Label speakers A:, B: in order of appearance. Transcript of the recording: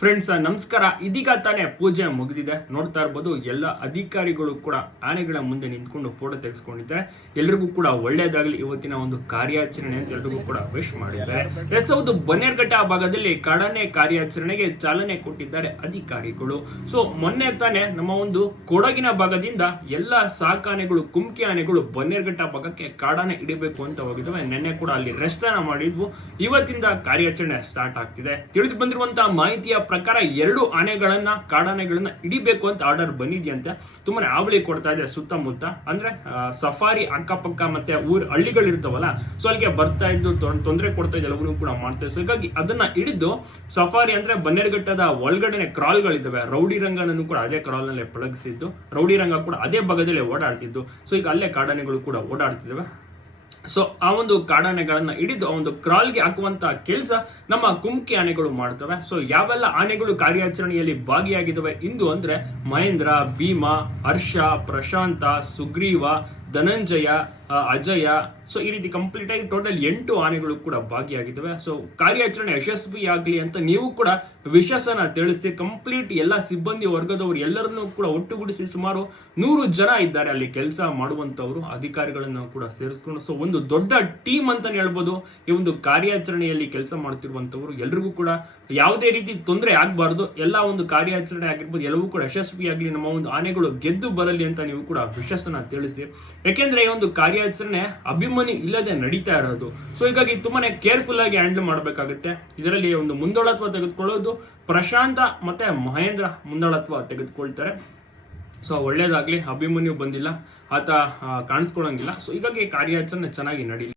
A: Friends ನಮಸ್ಕಾರ. ಇದೀಗ ತಾನೇ ಪೂಜೆ ಮುಗಿದಿದೆ. ನೋಡ್ತಾ ಇರ್ಬೋದು, ಎಲ್ಲ ಅಧಿಕಾರಿಗಳು ಕೂಡ ಆನೆಗಳ ಮುಂದೆ ನಿಂತ್ಕೊಂಡು ಫೋಟೋ ತೆಗೆಸ್ಕೊಂಡಿದ್ದಾರೆ. ಎಲ್ರಿಗೂ ಕೂಡ ಒಳ್ಳೇದಾಗಲಿ. ಇವತ್ತಿನ ಒಂದು ಕಾರ್ಯಾಚರಣೆ ಅಂತ ಎಲ್ರಿಗೂ ಕೂಡ ವಿಶ್ ಮಾಡಿದ್ದಾರೆ. ಎಸ್, ಹೌದು, ಬನ್ನೇರ್ಘಟ್ಟ ಭಾಗದಲ್ಲಿ ಕಾಡಾನೆ ಕಾರ್ಯಾಚರಣೆಗೆ ಚಾಲನೆ ಕೊಟ್ಟಿದ್ದಾರೆ ಅಧಿಕಾರಿಗಳು. ಸೊ ಮೊನ್ನೆ ತಾನೇ ನಮ್ಮ ಒಂದು ಕೊಡಗಿನ ಭಾಗದಿಂದ ಎಲ್ಲ ಸಾಕಾನೆಗಳು ಕುಮ್ಕಿ ಆನೆಗಳು ಬನ್ನೇರ್ಘಟ್ಟ ಭಾಗಕ್ಕೆ ಕಾಡಾನೆ ಇಡಬೇಕು ಅಂತ ಹೋಗಿದ್ದಾವೆ. ನಿನ್ನೆ ಕೂಡ ಅಲ್ಲಿ ರೆಸ್ಟಾನ ಮಾಡಿದ್ವು. ಇವತ್ತಿಂದ ಕಾರ್ಯಾಚರಣೆ ಸ್ಟಾರ್ಟ್ ಆಗ್ತಿದೆ. ತಿಳಿದು ಬಂದಿರುವಂತಹ ಮಾಹಿತಿಯ ಪ್ರಕಾರ ಎರಡು ಆನೆಗಳನ್ನ, ಕಾಡಾನೆಗಳನ್ನ ಹಿಡಿಬೇಕು ಅಂತ ಆರ್ಡರ್ ಬಂದಿದೆಯಂತೆ. ತುಂಬಾ ಆವಳಿ ಕೊಡ್ತಾ ಇದೆ ಸುತ್ತಮುತ್ತ. ಅಂದ್ರೆ ಸಫಾರಿ ಅಕ್ಕಪಕ್ಕ ಮತ್ತೆ ಊರ್ ಹಳ್ಳಿಗಳಿರ್ತಾವಲ್ಲ ಸೊ ಅಲ್ಲಿಗೆ ಬರ್ತಾ ಇದ್ದು ತೊಂದರೆ ಕೊಡ್ತಾ ಇದೆ, ಎಲ್ಲವನ್ನೂ ಕೂಡ ಮಾಡ್ತಾ ಸೊ ಹೀಗಾಗಿ ಅದನ್ನ ಹಿಡಿದು ಸಫಾರಿ ಅಂದ್ರೆ ಬನ್ನೇರುಘಟ್ಟದ ಒಳಗಡೆನೆ ಕ್ರಾಲ್ಗಳಿದ್ದಾವೆ. ರೌಡಿ ರಂಗನನ್ನು ಕೂಡ ಅದೇ ಕ್ರಾಲ್ನಲ್ಲಿ ಪಳಗಿಸಿದ್ದು. ರೌಡಿ ರಂಗ ಕೂಡ ಅದೇ ಭಾಗದಲ್ಲಿ ಓಡಾಡ್ತಿದ್ದು. ಸೊ ಈಗ ಅಲ್ಲೇ ಕಾಡಾನೆಗಳು ಕೂಡ ಓಡಾಡ್ತಿದ್ದಾವೆ. ಸೊ ಆ ಒಂದು ಕಾಡಾನೆಗಳನ್ನ ಹಿಡಿದು ಆ ಒಂದು ಕ್ರಾಲ್ಗೆ ಹಾಕುವಂತಹ ಕೆಲಸ ನಮ್ಮ ಕುಮ್ಕಿ ಆನೆಗಳು ಮಾಡ್ತವೆ. ಸೊ ಯಾವೆಲ್ಲ ಆನೆಗಳು ಕಾರ್ಯಾಚರಣೆಯಲ್ಲಿ ಭಾಗಿಯಾಗಿದ್ದಾವೆ ಇಂದು ಅಂದ್ರೆ ಮಹೇಂದ್ರ, ಭೀಮಾ, ಹರ್ಷ, ಪ್ರಶಾಂತ, ಸುಗ್ರೀವ ಧನಂಜಯ ಅಜಯ ಸೊ ಈ ರೀತಿ ಕಂಪ್ಲೀಟ್ ಆಗಿ ಟೋಟಲ್ ಎಂಟು ಆನೆಗಳು ಕೂಡ ಭಾಗಿಯಾಗಿದ್ದಾವೆ. ಸೊ ಕಾರ್ಯಾಚರಣೆ ಯಶಸ್ವಿಯಾಗಲಿ ಅಂತ ನೀವು ಕೂಡ ವಿಶ್ವಾಸನ ತಿಳಿಸಿ ಕಂಪ್ಲೀಟ್ ಎಲ್ಲ ಸಿಬ್ಬಂದಿ ವರ್ಗದವರು ಎಲ್ಲರನ್ನೂ ಕೂಡ ಒಟ್ಟುಗೂಡಿಸಿ ಸುಮಾರು ನೂರು ಜನ ಇದ್ದಾರೆ ಅಲ್ಲಿ ಕೆಲಸ ಮಾಡುವಂತವರು ಅಧಿಕಾರಿಗಳನ್ನು ಕೂಡ ಸೇರಿಸ್ಕೊಂಡು. ಸೊ ಒಂದು ದೊಡ್ಡ ಟೀಮ್ ಅಂತ ಹೇಳ್ಬೋದು. ಈ ಒಂದು ಕಾರ್ಯಾಚರಣೆಯಲ್ಲಿ ಕೆಲಸ ಮಾಡ್ತಿರುವಂತವರು ಎಲ್ರಿಗೂ ಕೂಡ ಯಾವುದೇ ರೀತಿ ತೊಂದರೆ ಆಗಬಾರ್ದು. ಎಲ್ಲ ಒಂದು ಕಾರ್ಯಾಚರಣೆ ಆಗಿರ್ಬೋದು, ಎಲ್ಲವೂ ಕೂಡ ಯಶಸ್ವಿಯಾಗಲಿ, ನಮ್ಮ ಒಂದು ಆನೆಗಳು ಗೆದ್ದು ಬರಲಿ ಅಂತ ನೀವು ಕೂಡ ವಿಶ್ವಾಸನ ತಿಳಿಸಿ. ಯಾಕೆಂದ್ರೆ ಈ ಒಂದು ಕಾರ್ಯಾಚರಣೆ ಅಭಿಮಾನಿ ಇಲ್ಲದೆ ನಡೀತಾ ಇರೋದು. ಸೊ ಹೀಗಾಗಿ ತುಂಬಾನೇ ಕೇರ್ಫುಲ್ ಆಗಿ ಹ್ಯಾಂಡಲ್ ಮಾಡಬೇಕಾಗುತ್ತೆ. ಇದರಲ್ಲಿ ಒಂದು ಮುಂದಾಳತ್ವ ತೆಗೆದುಕೊಳ್ಳೋದು, ಪ್ರಶಾಂತ ಮತ್ತೆ ಮಹೇಂದ್ರ ಮುಂದಾಳತ್ವ ತೆಗೆದುಕೊಳ್ತಾರೆ. ಸೊ ಒಳ್ಳೇದಾಗ್ಲಿ, ಅಭಿಮನ್ಯು ಬಂದಿಲ್ಲ, ಆತ ಕಾಣಿಸ್ಕೊಳ್ಳಂಗಿಲ್ಲ ಕಾಣಿಸ್ಕೊಳಂಗಿಲ್ಲ. ಸೊ ಹೀಗಾಗಿ ಕಾರ್ಯಾಚರಣೆ ಚೆನ್ನಾಗಿ ನಡೀಲಿ.